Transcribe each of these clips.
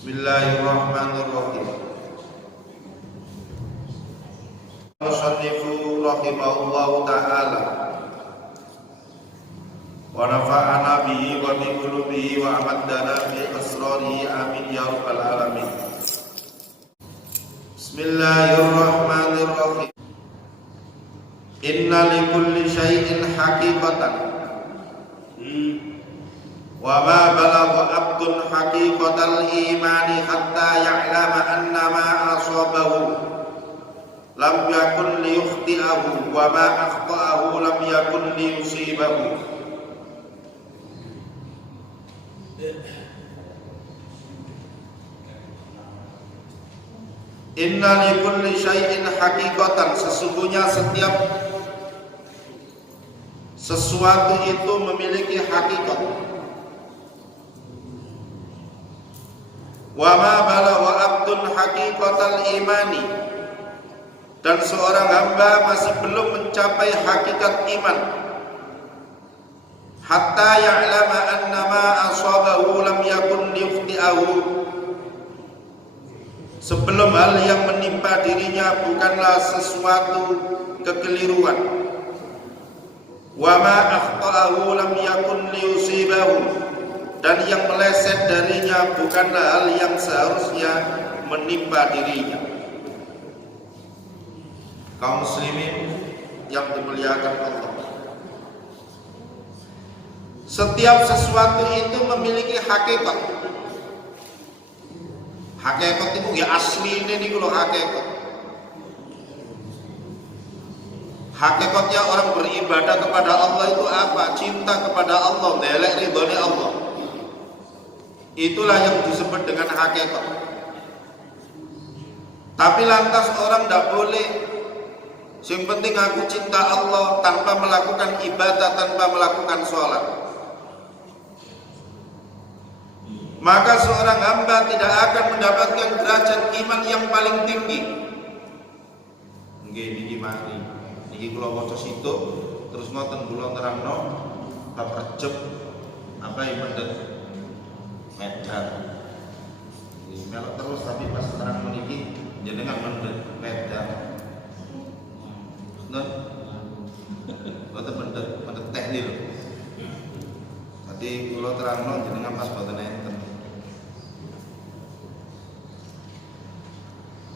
Bismillahirrahmanirrahim. Musannifu rahimahullahu ta'ala wa nafa'ana bihi wa bi qulubihi wa amaddana bi asrarihi amin ya rabbal alamin. Bismillahirrahmanirrahim. Inna likulli syai'in haqiqatan wa ma balagha abdun haqiqatal imani hatta ya'lama anna ma asabahu lam yakun liyukhti'ahu wa ma akhta'ahu lam yakun liyusibahu. Inna likulli syai'in haqiqatan, sesungguhnya setiap sesuatu itu memiliki hakikat. Wa ma balagha abdun haqiqatal imani, dan seorang hamba masih belum mencapai hakikat iman, hatta ya'lama anna ma asabahu lam yakun liyukhti'ahu, sebelum hal yang menimpa dirinya bukanlah sesuatu kekeliruan. Wa ma akhta'ahu lam yakun liyusibahu, dan yang meleset darinya bukanlah hal yang seharusnya menimpa dirinya. Kaum muslimin yang dimuliakan Allah, setiap sesuatu itu memiliki hakikat. Hakikat itu ya asli ini kalau hakikat. Hakikatnya orang beribadah kepada Allah itu apa? Cinta kepada Allah, delek ridhone Allah. Itulah yang disebut dengan hakikat. Tapi lantas orang tidak boleh, yang penting aku cinta Allah tanpa melakukan ibadah, tanpa melakukan sholat. Maka seorang hamba tidak akan mendapatkan derajat iman yang paling tinggi. Nggih niki mari. Niki kula waca situ terus ngoten kula nerangno bab rejeb apa iman Medan. Ini melok terus tapi pas terang meniki jenengan mendet Medan. Nah, boten mendet tehlil. Tadi kula terangno jenengan pas boten enten.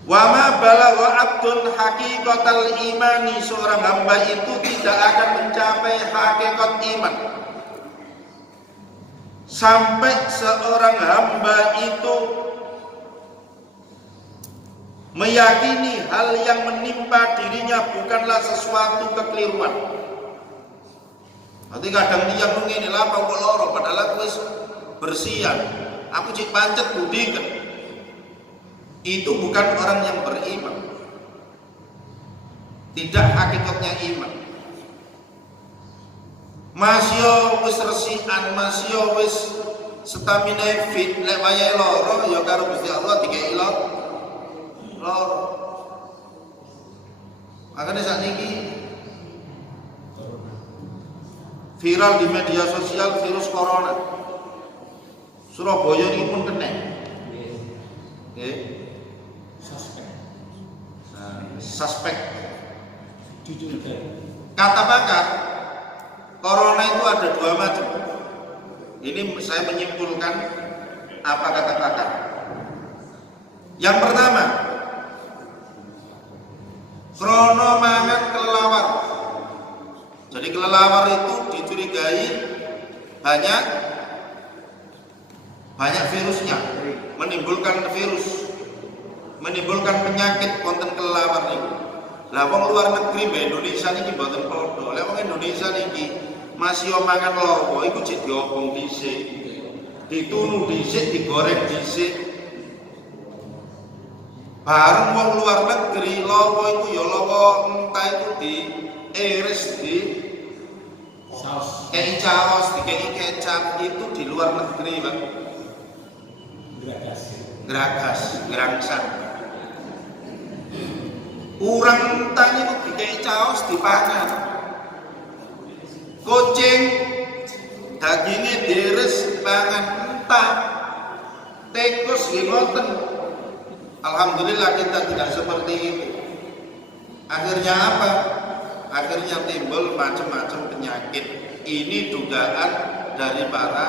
Wa ma balagha abdun haqiqatal imani, seorang hamba itu tidak akan mencapai hakikat iman sampai seorang hamba itu meyakini hal yang menimpa dirinya bukanlah sesuatu kekeliruan. Nanti kadang dia ngene lha kok lara padahal aku wis bersihan, aku cek pancet budiken. Itu bukan orang yang beriman. Tidak hakikatnya iman. Masya wis resikan, masya wis stamina fit, lek wayahe lara ya karo Gusti Allah dikeki lara. Makanya saat ini viral di media sosial virus corona. Surabaya ini pun kena. Suspek. Kata pakar, corona itu ada dua macam. Ini saya menyimpulkan apa kata pakar. Yang pertama, krono mangan kelelawar. Jadi kelelawar itu dicurigai banyak virusnya, menimbulkan virus, menimbulkan penyakit konten kelelawar ini. Lah wong luar negeri mbek Indonesia niki mboten padha. Lah wong Indonesia niki masih mangan lawa iku jek diobong dhisik. Ditunu dhisik, digoreng dhisik. Bareng wong luar negeri lawa iku ya lawa entah itu diiris di saus, kayak caos, dikei kecap, itu di luar negeri, Bang. Geragas, gerangsang. Urang entah niku dikei caos dipangan. Kucing dagingnya deres pangan entah. Tikus ngoten. Alhamdulillah kita tidak seperti itu. Akhirnya apa? Akhirnya timbul macam-macam penyakit. Ini dugaan dari para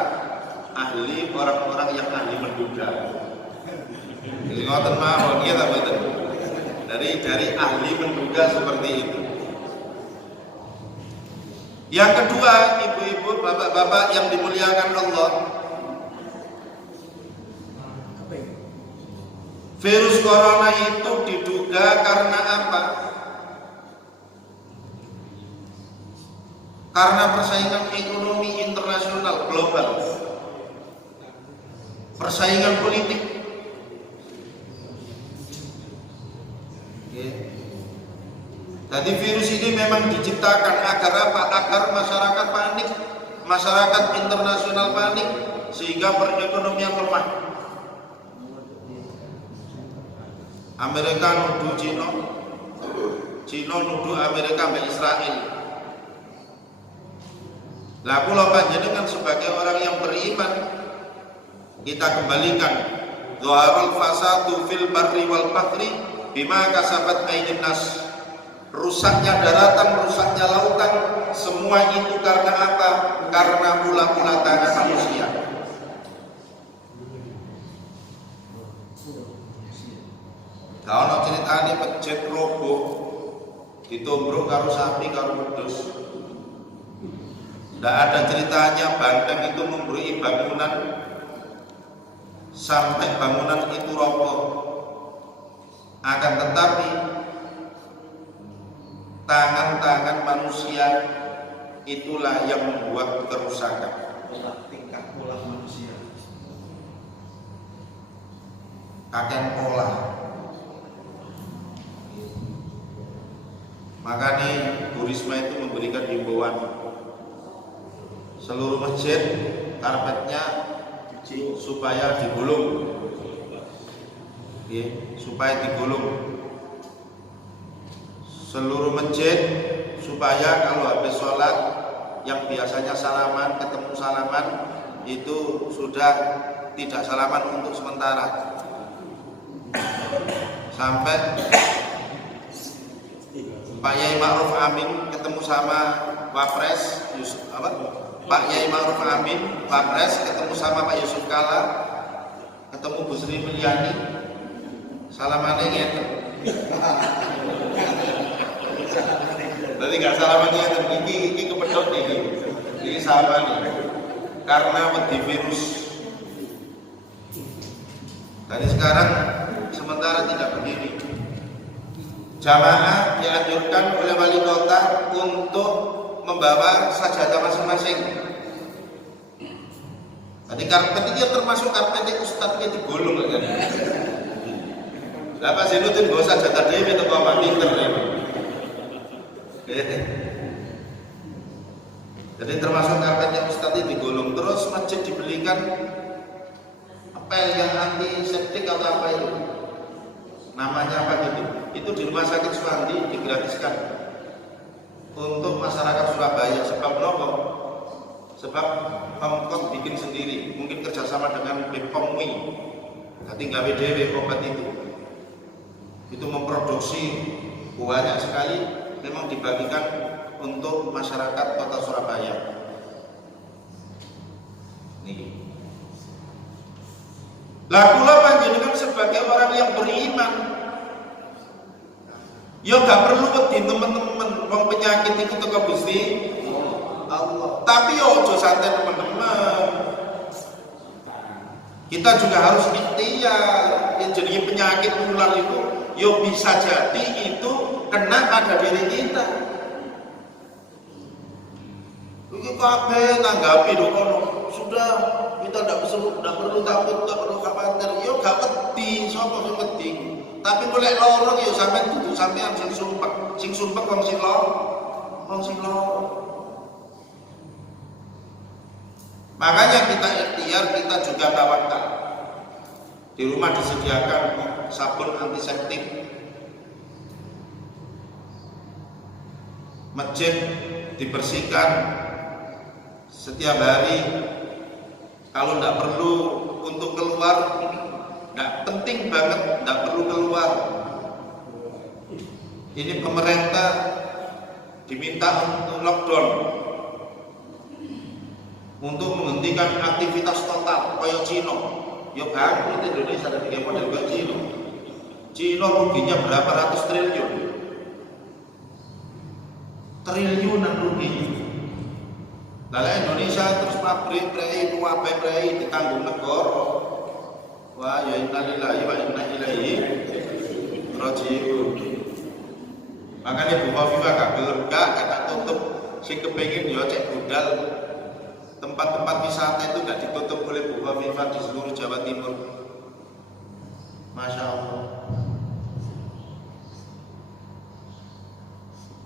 ahli, orang-orang yang ahli menduga. Jadi ngoten mawon nggih ta mboten? Dari ahli menduga seperti itu. Yang kedua, ibu-ibu, bapak-bapak yang dimuliakan Allah, virus corona itu diduga karena apa? Karena persaingan ekonomi internasional global, persaingan politik. Jadi virus ini memang diciptakan agar apa? Agar masyarakat panik, masyarakat internasional panik, sehingga perekonomian lemah. Amerika nuduh Cina, Cina nuduh Amerika mbek Israel. Lah kula panjenengan sebagai orang yang beriman, kita kembalikan dhaharul fasadu fil barri wal bahri bima kasabat aydin nas. Rusaknya daratan, rusaknya lautan, semua itu karena apa? Karena ulah-ulah tangan manusia. Kalau ceritane masjid roboh, ditombrok karo sapi karo wedhus. Tidak ada ceritanya banteng itu memberi bangunan sampai bangunan itu roboh. Akan tetapi tangan-tangan manusia itulah yang membuat kerusakan. Tingkah pola manusia. Kakek pola. Makanya Bu Risma itu memberikan himbauan seluruh masjid karpetnya supaya digulung, supaya digulung. Seluruh masjid supaya kalau habis sholat yang biasanya salaman ketemu salaman itu sudah tidak salaman untuk sementara sampai Pak Yai Ma'ruf Amin ketemu sama Wapres Pak Yai Ma'ruf Amin Wapres ketemu sama Pak Yusuf Kala, ketemu Bu Sri Mulyani, salamannya gitu. Berarti gak salamannya ini kepedot ini salamannya karena wedi virus. Dari sekarang sementara tidak begini. Jamaah dianjurkan oleh wali kota untuk membawa sajadah masing-masing. Jadi karpet ini termasuk karpet ustadznya digulung kan. Lah Pak Zainuddin gak usah sajadah dhewe teko pinter ya. Jadi termasuk karpetnya ustadznya digulung, terus masjid dibelikan pel yang antiseptik atau apa itu? Namanya apa gitu? Itu di rumah sakit Suwandi digratiskan untuk masyarakat Surabaya. Sebab nopo? Sebab Pemkot bikin sendiri, mungkin kerjasama dengan BPOM MUI. Nanti gawe dhewe obat itu. Itu memproduksi banyak sekali, memang dibagikan untuk masyarakat kota Surabaya. Nih. Lah kula panjenengan sebagai orang yang beriman, ya gak perlu wedi teman-teman wong penyakit itu teko Gusti Allah. Tapi yo ojo santai teman-teman. Kita juga harus ikhtiar. Yang jadi penyakit menular itu yo bisa jadi itu kena pada diri kita. Iki kabeh nanggapi kono. Sudah kita tidak perlu takut, tidak perlu khawatir. Yo gak wedi, sapa sing wedi. Tapi golek loro yo sampean dudu sampean sing sumpek wong sing loro. Makanya kita ikhtiar, kita juga tawakal. Di rumah disediakan sabun antiseptik. Masjid dibersihkan setiap hari. Kalau tidak perlu untuk keluar, nggak penting banget, nggak perlu keluar. Ini pemerintah diminta untuk lockdown, untuk menghentikan aktivitas total kayak Cina. Ya bangkrut Indonesia dan kayak model kayak Cina. Cina ruginya berapa ratus triliun, triliunan ruginya. Lalu Indonesia terus pabrik prei, nuabe prei ditanggung negara. Wah, ya innalillahi wa inna ilaihi raji'un. Makanya Bu Khofifah gak gelem kata tutup. Sing kepengin ya cek budal. Tempat-tempat wisata itu gak ditutup oleh Bu Khofifah di seluruh Jawa Timur. Masya Allah.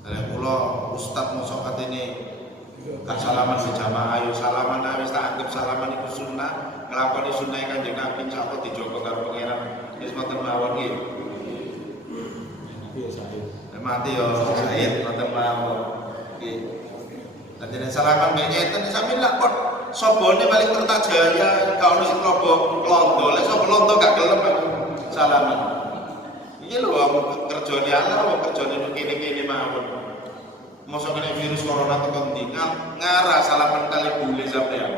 Dari pulau Ustadz Musokat ini tak salaman berjamaah, ayo salaman, wis tak anggap salaman itu sunnah, ngelakoni sunnah Kanjeng Nabi, insyaAllah dijogo karo pangeran. Wis mboten mawon nggih. Mati yo Said, mboten mawon. Nggih. Dadi nek salaman kaya ngeten sampeyan lak kok sobone paling Kertajaya, gak ono sing londo, lek sapa londo gak gelem salaman. Iki lho wong kerjane Allah, wong kerjane kene-kene mawon. Mosok kena virus corona tekan ndi ngarah salaman kali bule sampean.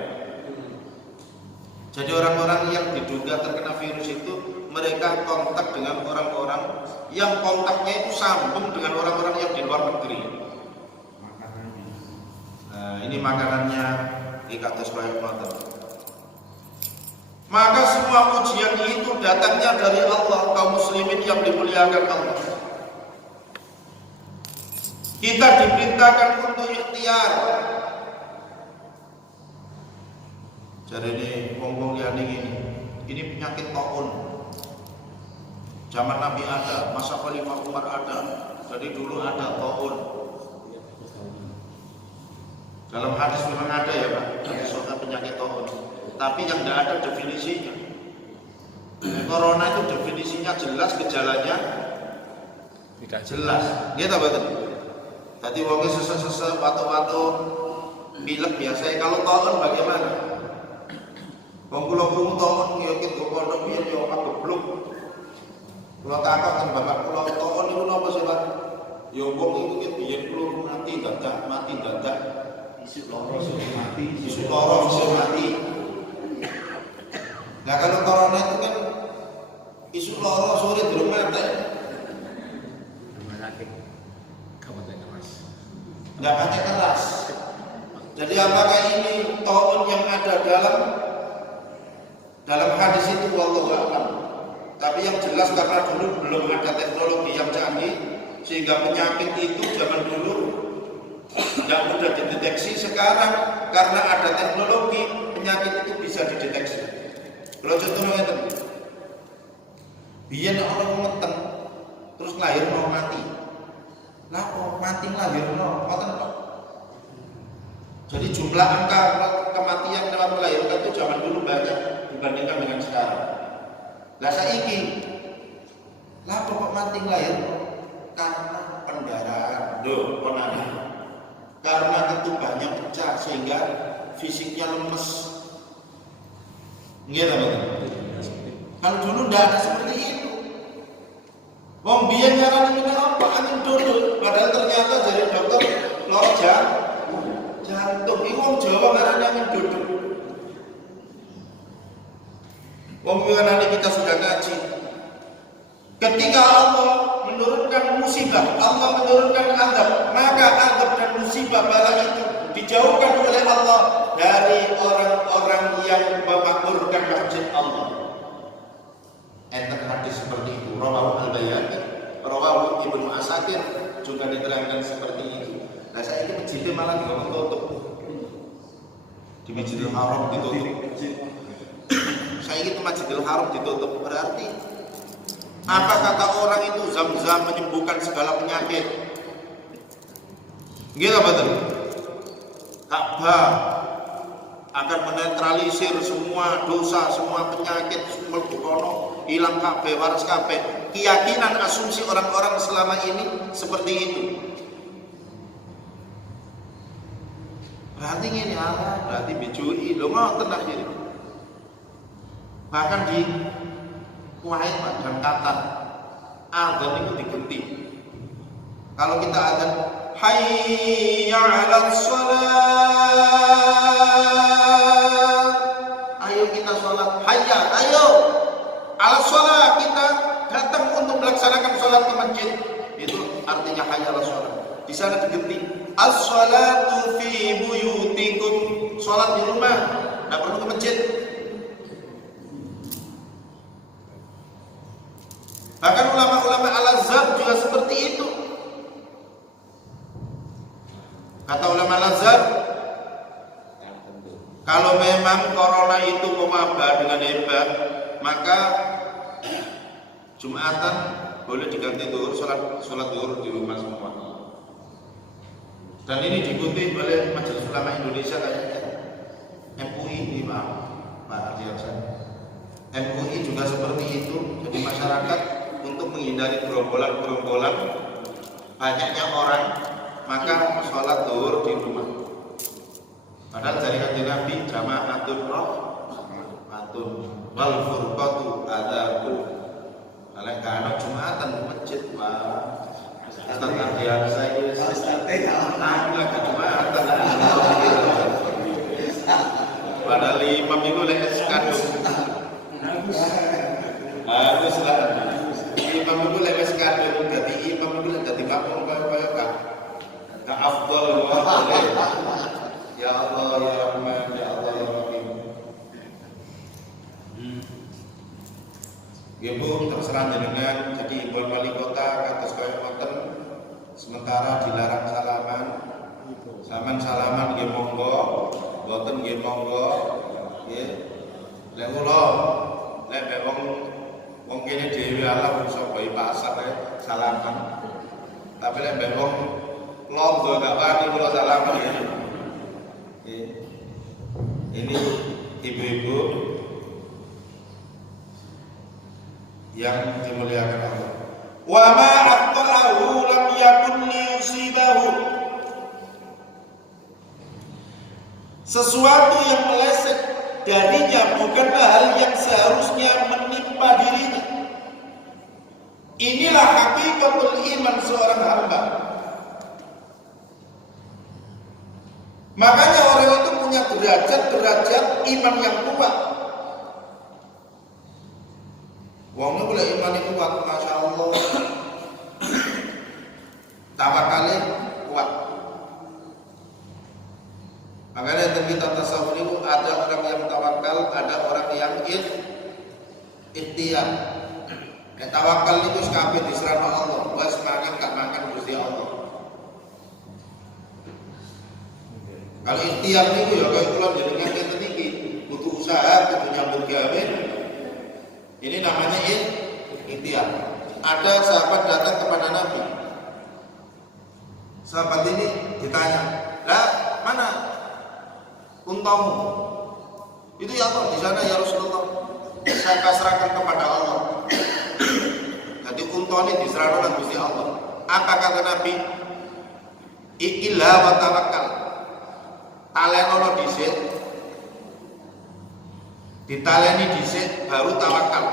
Jadi orang-orang yang diduga terkena virus itu mereka kontak dengan orang-orang yang kontaknya itu sambung dengan orang-orang yang di luar negeri. Nah, ini makanannya ikatus kayak motor. Maka semua ujian itu datangnya dari Allah, kaum muslimin yang dimuliakan Allah. Kita diperintahkan untuk ikhtiar. Jadi ini ngomong yang ini penyakit taun. Zaman Nabi ada, masa Khalifah Umar ada. Jadi dulu ada taun. Dalam hadis memang ada ya Pak, ada soal penyakit taun. Tapi yang tidak ada definisinya. Corona itu definisinya jelas, gejalanya tidak jelas. Gitu betul. Tadi wong sesek-sesek watu-watu pilek biasa. Kalau taun bagaimana? Wong kula krungu taun ya kit pondok piye yo Pak gebluk. Kula takok kan bapak kula taun niku napa sih Pak? Ya wong iku kit biyen kula mati dadak. Isu loro isu mati. Nah kalau corona itu kan isu loro sore durung mati. Nggak pakai keras. Jadi apakah ini taun yang ada dalam hadis itu wallahu a'lam. Tapi yang jelas karena dulu belum ada teknologi yang canggih sehingga penyakit itu zaman dulu tidak mudah dideteksi. Sekarang karena ada teknologi penyakit itu bisa dideteksi. Kalau contohnya itu, biyen orang meteng terus lahir mau mati. Lah kok mati lahirno ngoten kok. Jadi jumlah angka kematian lewat melahirkan itu zaman dulu banyak dibandingkan dengan sekarang. Lah saiki lah kok mati lahir karena pendarahan, karena ketubahnya pecah sehingga fisiknya lemes. Nggih ta, Pak? Kalau dulu tidak ada seperti itu. Wong biyen nyarani minum apa? Angin dodol. Padahal ternyata dari dokter lor jantung. Iku wong Jawa ngarani angin dodol. Wong ngarani kita sudah ngaji. Ketika Allah menurunkan musibah, Allah menurunkan azab, maka azab dan musibah bala itu dijauhkan oleh Allah dari orang-orang yang memakmurkan masjid Allah. Enten hadis seperti itu, rawahu al-Baihaqi, rawahu Ibnu Asakir juga diterangkan seperti itu. Nah saya ini masjidnya malah ditutup, di Masjidil Haram ditutup. Saya itu Masjidil Haram ditutup, berarti apa kata orang itu zam-zam menyembuhkan segala penyakit? Gitu betul. Ka'bah akan menetralisir semua dosa, semua penyakit, semua kono hilang kabeh, waras kabeh. Keyakinan asumsi orang-orang selama ini seperti itu. Berarti ini berarti bijui lho ngoten akhirnya. Bahkan wahid dan kata adzan itu diganti. Kalau kita adzan hayya 'alas shalah, ayo kita sholat, hayya, ayo 'alas shalah, kita datang untuk melaksanakan sholat ke masjid. Itu artinya hayya 'alas shalah. Di sana diganti as-shalatu fi buyutikum, sholat di rumah, tidak perlu ke masjid. Bahkan ulama-ulama Al-Azhar juga seperti itu. Kata ulama Al-Azhar, kalau memang corona itu mewabah dengan hebat, maka Jumatan boleh diganti zuhur, sholat zuhur di rumah semua. Dan ini diikuti oleh Majelis Ulama Indonesia kayaknya, MUI ini Pak Ardiansyah. MUI juga seperti itu. Jadi masyarakat untuk menghindari gerombolan-gerombolan banyaknya orang, maka sholat zuhur di rumah. Padahal dari kanjeng Nabi jama'atul rahmatun wal furqatu adzabun. Kalau karena Jumatan di masjid, Pak Ustaz Ardiansyah itu alhamdulillah ke Jumatan. Padahal imam itu lek kadung. Haruslah imam itu lek kadung, dadi imam itu lek dadi kampung kaya ka afdal wa ya Allah ya Rahman ya Allah ya Rahim. Ya Bu, terserah jenengan. Jadi imbauan wali kota kados kaya ngoten, sementara dilarang salaman. Salaman nggih monggo, mboten nggih monggo. Nggih. Lek kula lek wong kene dhewe ala iso bayi pasar salaman. Tapi lek wong londo gak wani kula salaman ya. Ini ibu-ibu yang dimuliakan Allah. Wa ma aqtahu lam yakun liyusibahu. Sesuatu yang meleset darinya bukanlah hal yang seharusnya menimpa dirinya. Inilah hakikatul iman seorang hamba. Makanya orang itu punya derajat iman yang kuat. Wongnya boleh iman itu kuat, masya Allah. Tawakalnya kuat. Makanya dalam kitab tasawuf itu ada orang yang tawakal, ada orang yang ikhtiar. Tawakal itu kabeh diserahno Allah. Wes mangan gak mangan Gusti Allah. Kalau ikhtiar niku ya kaya kula jenengan ngeten iki, butuh usaha, butuh nyambut gawe. Ini namanya ikhtiar. Ada sahabat datang kepada Nabi. Sahabat ini ditanya, "Lah, mana untamu?" "Itu ya Allah, di sana ya Rasulullah. Saya pasrahkan kepada Allah." Jadi unta ini diserahkan Gusti Allah. Apa kata Nabi? "Iqillah wa tawakkal." Talenono dhisik, ditaleni dhisik baru tawakal.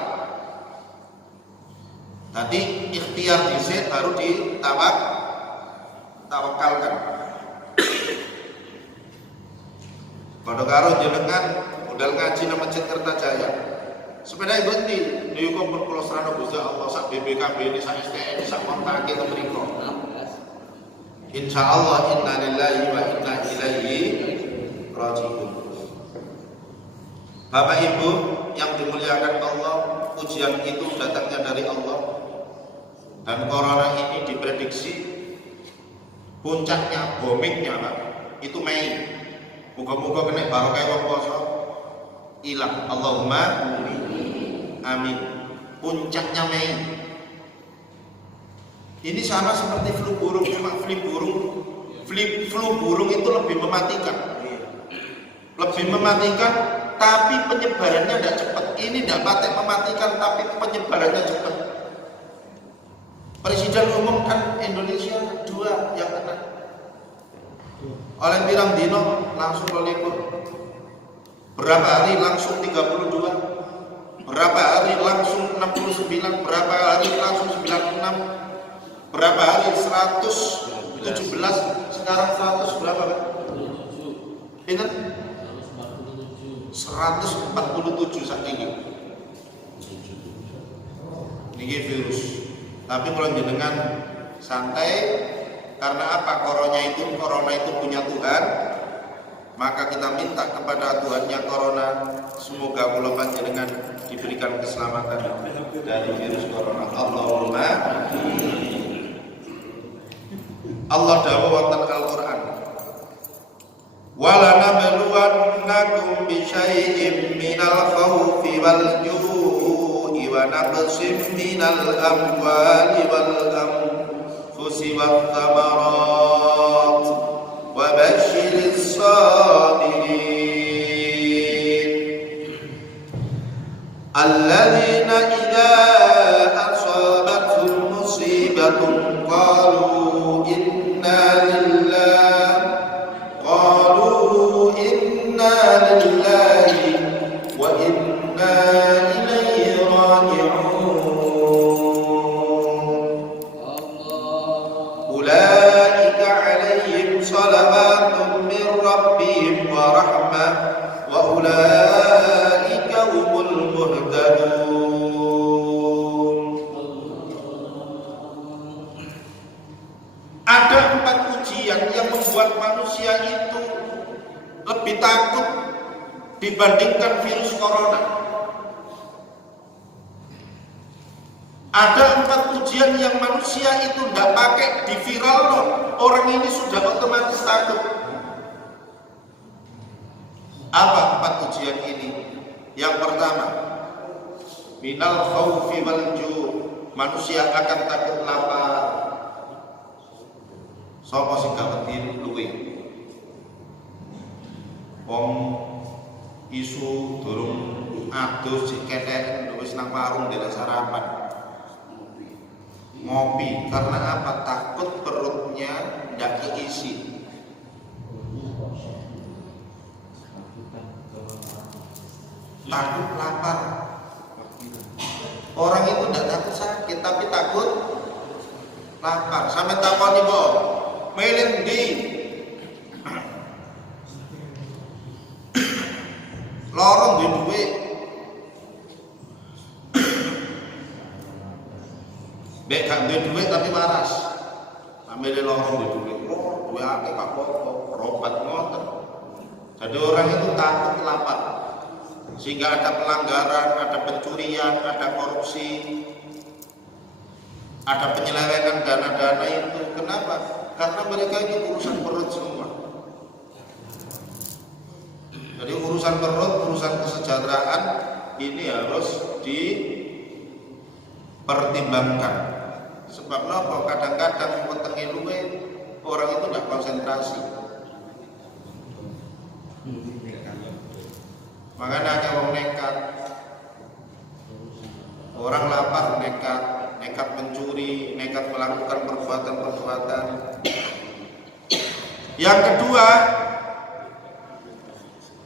Tadi ikhtiar dhisik baru ditawakalkan. Padha karo jenengan modal ngaji nang Masjid Kertajaya. Sepeda ibu ndi niku pun kula serana Gusti Allah sak BPKB ini sak STN sak kontake ten mriku. Insyaallah inna lillahi wa inna ilaihi raji'un. Bapak Ibu yang dimuliakan Allah, ujian itu datangnya dari Allah. Dan corona ini diprediksi puncaknya, boomingnya Pak, itu Mei. Moga-moga kena barokah wong poso ilang. Allahumma amin. Puncaknya Mei. Ini sama seperti flu burung, cuma flu burung itu lebih mematikan. Lebih mematikan, tapi penyebarannya tidak cepat. Ini tidak patek mematikan, tapi penyebarannya cepat. Presiden umumkan Indonesia 2 yang kena. Oleh pirang dino langsung libur. Berapa hari langsung 32. berapa hari langsung 69, berapa hari langsung 96, berapa hari 117, sekarang 100 berapa Pak? Ingat? 147 saat ini. Ini virus. Tapi kalau jenengan santai, karena apa? Corona itu punya Tuhan. Maka kita minta kepada Tuhannya corona, semoga kula panjenengan diberikan keselamatan dari virus corona. Allahumma. Allah dawuh wonten Al-Qur'an. Wala nabluwannakum bi syai'in minal khawfi wal ju'i wa naqsin minal amwali wal anfusi wath thamarat wa basyiris sabirin alladzina idza asabatuhum musibatun qalu inna lillahi wa inna ilaihi raji'un. Ulaika 'alaihim salawatun min rabbihim wa rahmah wa ulaika humul muhtadun. Ada 4 ujian yang membuat manusia itu lebih takut dibandingkan virus corona. Ada 4 ujian yang manusia itu tidak pakai di viral loh. Orang ini sudah otomatis takut. Apa 4 ujian ini? Yang pertama, minal khawfi wal ju', manusia akan takut lapar. Sapa sing gak wedi luwe? Wong isu durung adus sik ketek wis nang warung ndelok sarapan. Ngopi karena apa? Takut perutnya ndak keisi. Takut lapar. Orang itu ndak takut sakit tapi takut lapar. Sampe takoni kok melen ndi? Lorong duwe duit. Bek gak duwe duit tapi waras. Ambil lorong duwe duit. Oh, duwe akeh gak apa-apa, robat ngoten. Jadi orang itu takut lapar. Sehingga ada pelanggaran, ada pencurian, ada korupsi, ada penyelewengan dana-dana itu. Kenapa? Karena mereka itu urusan perut semua. Jadi urusan perut, urusan kesejahteraan ini harus dipertimbangkan. Sebab nopo kadang-kadang wetenge luwe orang itu tidak konsentrasi. Makanya ada orang nekat, orang lapar nekat mencuri, nekat melakukan perbuatan-perbuatan. Yang kedua,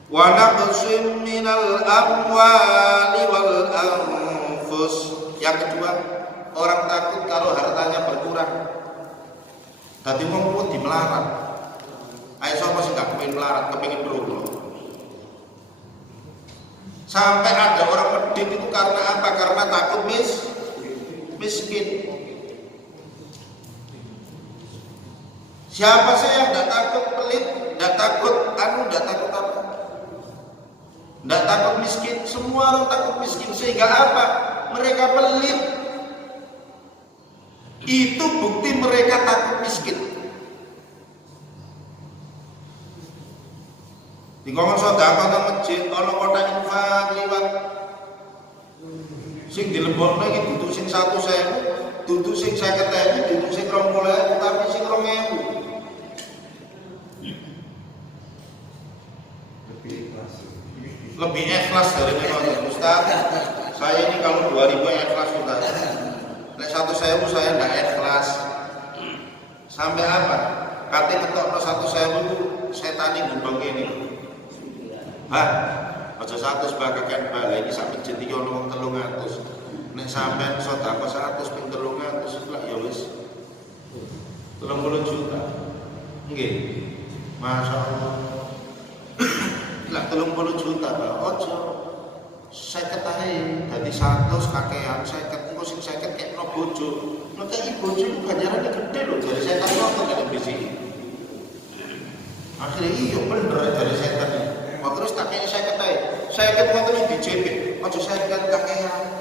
wa naqsim minal amwali wal anfus. Yang kedua, orang takut kalau hartanya berkurang. Dadi wong kuwi dimelarat. Ayo sapa sing gak kepengin melarat, kepengin berubah. Sampai ada orang medit itu karena apa? Karena takut miskin. Siapa sih yang tidak takut pelit, tidak takut tidak takut apa? Tidak takut miskin. Semua orang takut miskin. Sehingga apa? Mereka pelit. Itu bukti mereka takut miskin. Di ngomong sedekah nang masjid ana kotak infak liwat. Sing dilebokno iki dudu sing 1.000, dudu sing 50.000, dudu sing 20.000, tapi sing 2.000. Lebih ikhlas dari ini Ustaz. Saya ini kalau 2.000 ikhlas Ustaz. Nek 1.000 saya enggak ikhlas. Sampai apa? Kate ketokno 1.000 itu setan ini gundong ini. Hah? Aja 100 bakakan balai iki sak masjid iki ono wong 300. Nek sampean sedekah 100 ping 300 lah ya wis 30 juta. Nggih. Masyaallah. Lah 30 juta Pak. Ojo 50 ae dadi 100 kakean 50 engko sing 50 kekno bojo. Nek iki bojo ganjarane gede lho jare setan kok nek bisi. Akhirnya iya bener jare setan. Wah terus tak kene 50 ae. 50 ngoten iki dijepit. Ojo 50 kakean.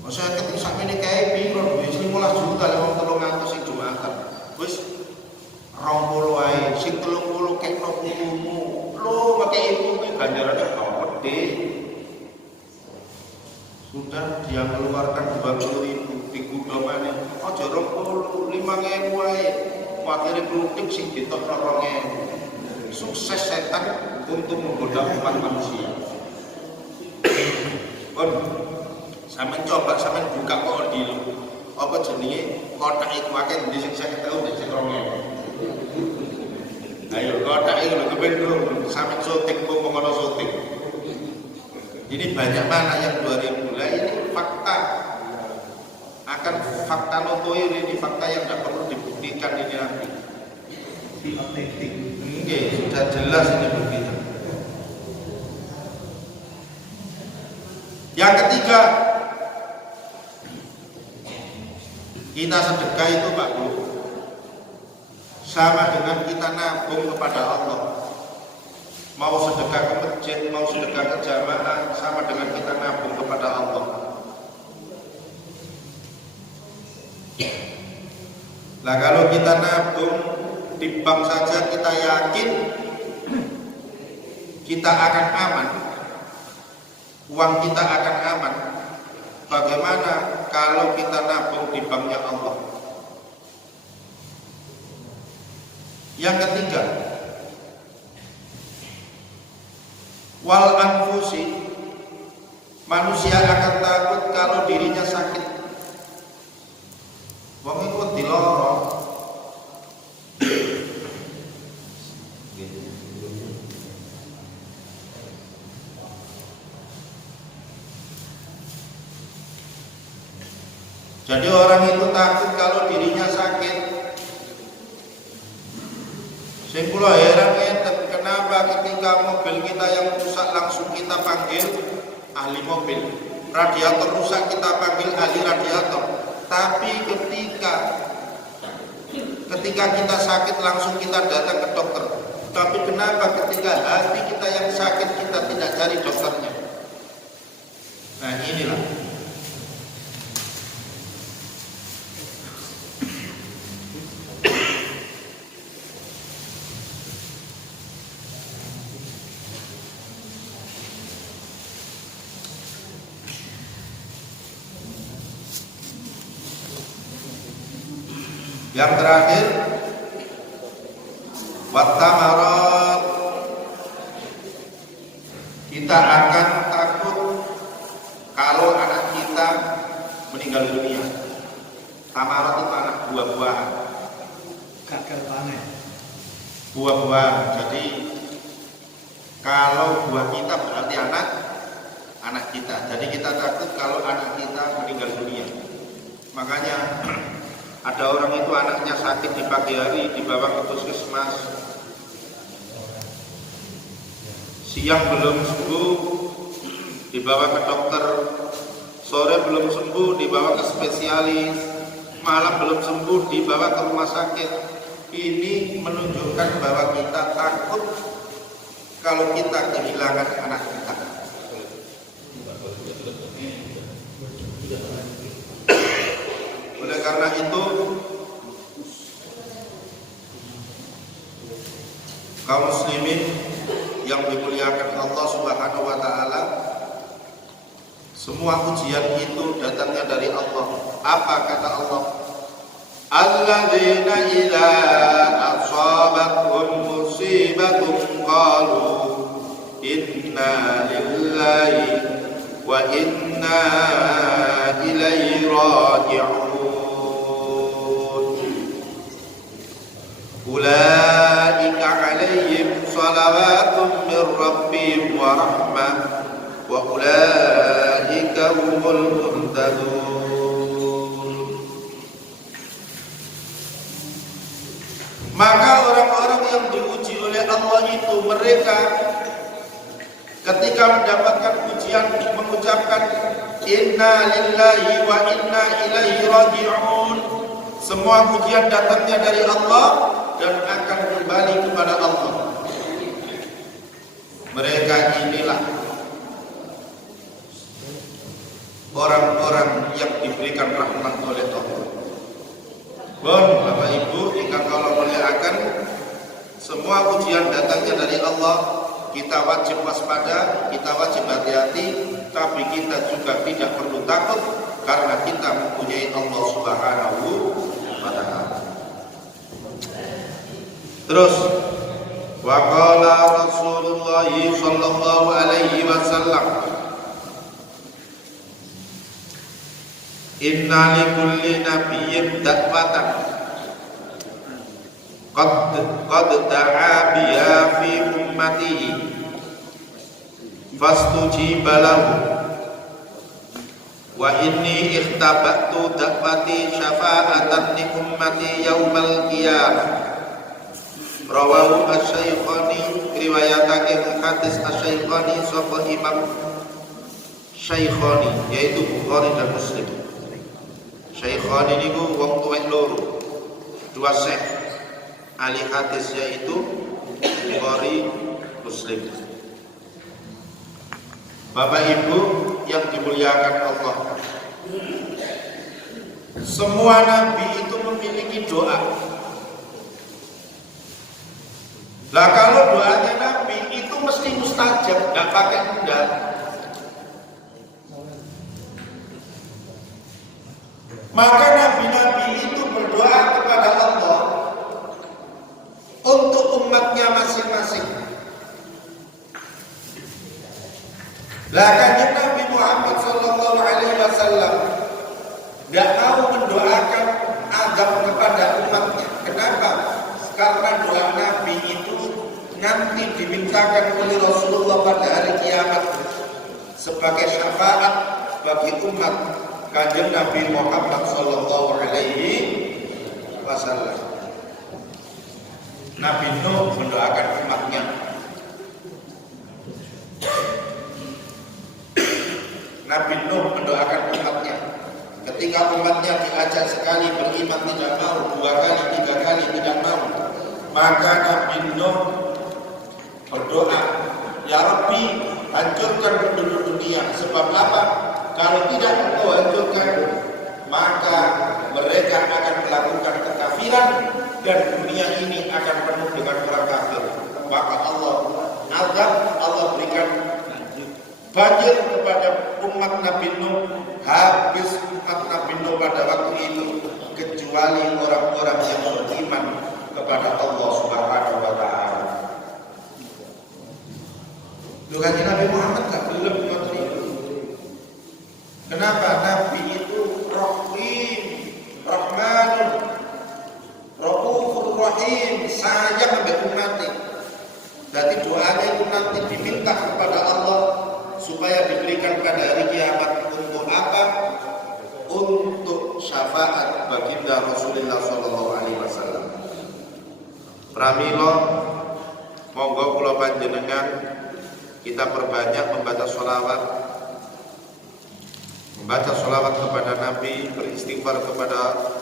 Masa ketika sakmene kae piro duwe 15 juta lewat 300 sing Jumatan. Wis 20 ae sing 30 kekno putumu. Lho pakai ibu iki ganjarane gede. Sudah dia mengeluarkan 20.000 dikudo maneh. Aja 20 5.000 ae. Akhire klutik sing ditokno 2.000. Sukses setan untuk menggoda umat manusia. Sampeyan coba sampeyan buka kok di apa jenenge kotak iku akeh ndi sing 50 tahun sing 2.000. Ayo kotak iku lho kepen sampeyan syuting kok ngono syuting. Ini banyak mana yang 2.000 lah ini fakta. Akan fakta notoir ini fakta yang tidak perlu dibuktikan ini nanti. Oke, sudah jelas ini begitu. Yang ketiga, kita sedekah itu Pak Bu sama dengan kita nabung kepada Allah. Mau sedekah ke masjid, mau sedekah ke jamaah, sama dengan kita nabung kepada Allah. Nah kalau kita nabung di bank saja kita yakin kita akan aman, uang kita akan aman. Bagaimana kalau kita nabung di banknya Allah? Yang ketiga, wal anfusi, manusia akan takut kalau dirinya sakit. Wong iku diloro. Jadi orang itu takut kalau dirinya sakit. Sing kula heran ngeten, kenapa ketika mobil kita yang rusak langsung kita panggil ahli mobil, radiator rusak kita panggil ahli radiator. Tapi ketika kita sakit langsung kita datang ke dokter. Tapi kenapa ketika hati kita yang sakit kita tidak cari dokternya? Nah inilah. Yang terakhir, wattamarat, kita akan takut kalau anak kita meninggal dunia. Tamarat itu anak buah-buahan, gagal panen. buah-buahan. Jadi kalau buah kita berarti anak kita. Jadi kita takut kalau anak kita meninggal dunia. Makanya ada orang itu anaknya sakit di pagi hari dibawa ke puskesmas, siang belum sembuh dibawa ke dokter, sore belum sembuh dibawa ke spesialis, malam belum sembuh dibawa ke rumah sakit. Ini menunjukkan bahwa kita takut kalau kita kehilangan anak kita. Oleh karena itu, kaum muslimin yang dimuliakan Allah Subhanahu wa taala, semua ujian itu datangnya dari Allah. Apa kata Allah? Alladzina idza asabathum musibatun qalu inna lillahi wa inna ilaihi raji'un. Ulaika alaihim salawatun min rabbihim wa rahmah wa ulaika humul muhtadun. Maka orang-orang yang diuji oleh Allah itu mereka ketika mendapatkan ujian mengucapkan inna lillahi wa inna ilaihi raji'un. Semua ujian datangnya dari Allah dan akan kembali kepada Allah. Mereka inilah orang-orang yang diberikan rahmat oleh Allah. Bon, Bapak Ibu, ingkang kula muliakan, semua ujian datangnya dari Allah. Kita wajib waspada, kita wajib hati-hati, tapi kita juga tidak perlu takut karena kita mempunyai Allah Subhanahu wa ta'ala. Terus wa qala Rasulullah sallallahu alaihi wasallam, inna likulli nabiyyin da'watan qad da'a biha fi ummatihi fastujiba lahu wa inni ikhtabatu da'wati syafa'atan li ummati yaumal qiyamah. Rawahu asy-Syaikhani, riwayatake hadis asy-Syaikhani sapa Imam Syaikhani yaitu Bukhari dan Muslim. Syaikhani niku wong tuwek loro, dua syekh ahli hadis yaitu Bukhari, Muslim. Bapak Ibu yang dimuliakan Allah, semua nabi itu memiliki doa. Lah kalau doanya nabi itu mesti mustajab, nggak pakai undang. Maka nabi-nabi itu berdoa kepada Allah untuk umatnya masing-masing. Lah kanjeng Nabi Muhammad sallallahu alaihi wasallam enggak mau mendoakan azab kepada umatnya. Kenapa? Karena doa Nabi itu nanti dimintakan oleh Rasulullah pada hari kiamat sebagai syafaat bagi umat kanjeng Nabi Muhammad sallallahu alaihi wasallam. Nabi Nuh mendoakan umatnya. Nabi Nuh mendoakan umatnya. Ketika umatnya diajak sekali beriman tidak mau, dua kali, tiga kali tidak mau, maka Nabi Nuh berdoa, ya Rabbi, hancurkan penduduk dunia. Sebab apa? Kalau tidak engkau hancurkan, maka mereka akan melakukan kekafiran dan dunia ini akan penuh dengan orang kafir. Maka Allah azab, Allah berikan banjir kepada umat Nabi Nuh, habis umat Nabi Nuh pada waktu itu kecuali orang-orang yang beriman kepada Allah Subhanahu wa ta'ala. Bukan Nabi Muhammad tak belum mengerti. Kenapa? Nabi itu Rahim, Rahmanun, Raufur Rahim, sayang sampai umatnya. Jadi doanya itu nanti diminta kepada Allah supaya diberikan pada hari kiamat. Untuk apa? Untuk syafaat baginda Rasulullah sallallahu alaihi wasallam. Pramila monggo kula panjenengan kita perbanyak membaca sholawat kepada Nabi, beristighfar kepada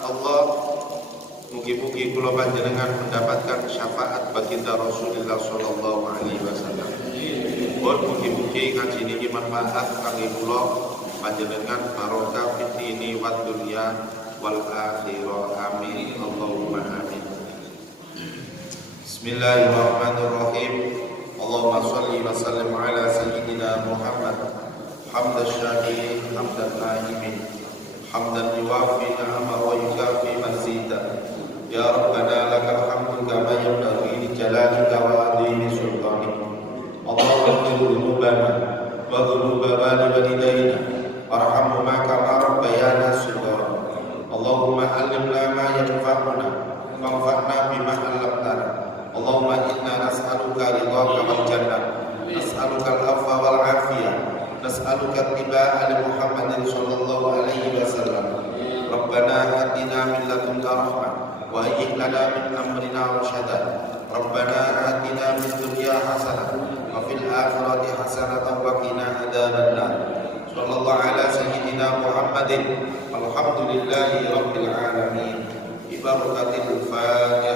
Allah. Mugi-mugi kula panjenengan mendapatkan syafaat baginda Rasulullah sallallahu alaihi wasallam. Mugi-mugi ngaji niki manfaat kangge kula panjenengan barokah fid dini wad dunya wal akhirah. Amin. Allahumma amin. Bismillahirrahmanirrahim. Allahumma shalli wa sallim ala sayyidina Muhammad hamdan syakirin hamdan na'imin hamdan yuwafi ni'ama wa yukafi mazida. Ya Rabbana lakal hamdu kama yanbaghi li jalalika wa 'azimi sultanik. Allahumma ighfir dhunubana wa dhunuba walidayna warhamhuma kama rabbayana shighara. Allahumma 'allimna ma yanfa'una wanfa'na bima 'allamtana. Allahumma inna nas'aluka ridha ridhaka wal jannah. Nas'aluka al-'afwa wal 'afiyah. Nas'aluka ittiba'a li Muhammadin sallallahu alaihi wasallam. Rabbana atina min ladunka rahmah wa hayyi' lana min amrina rashada. Rabbana atina fid dunya hasanah wa fil akhirati hasanah wa qina adzabannar. Sallallahu ala sayyidina Muhammadin. Alhamdulillahi rabbil alamin. Bi barakatil Fatihah.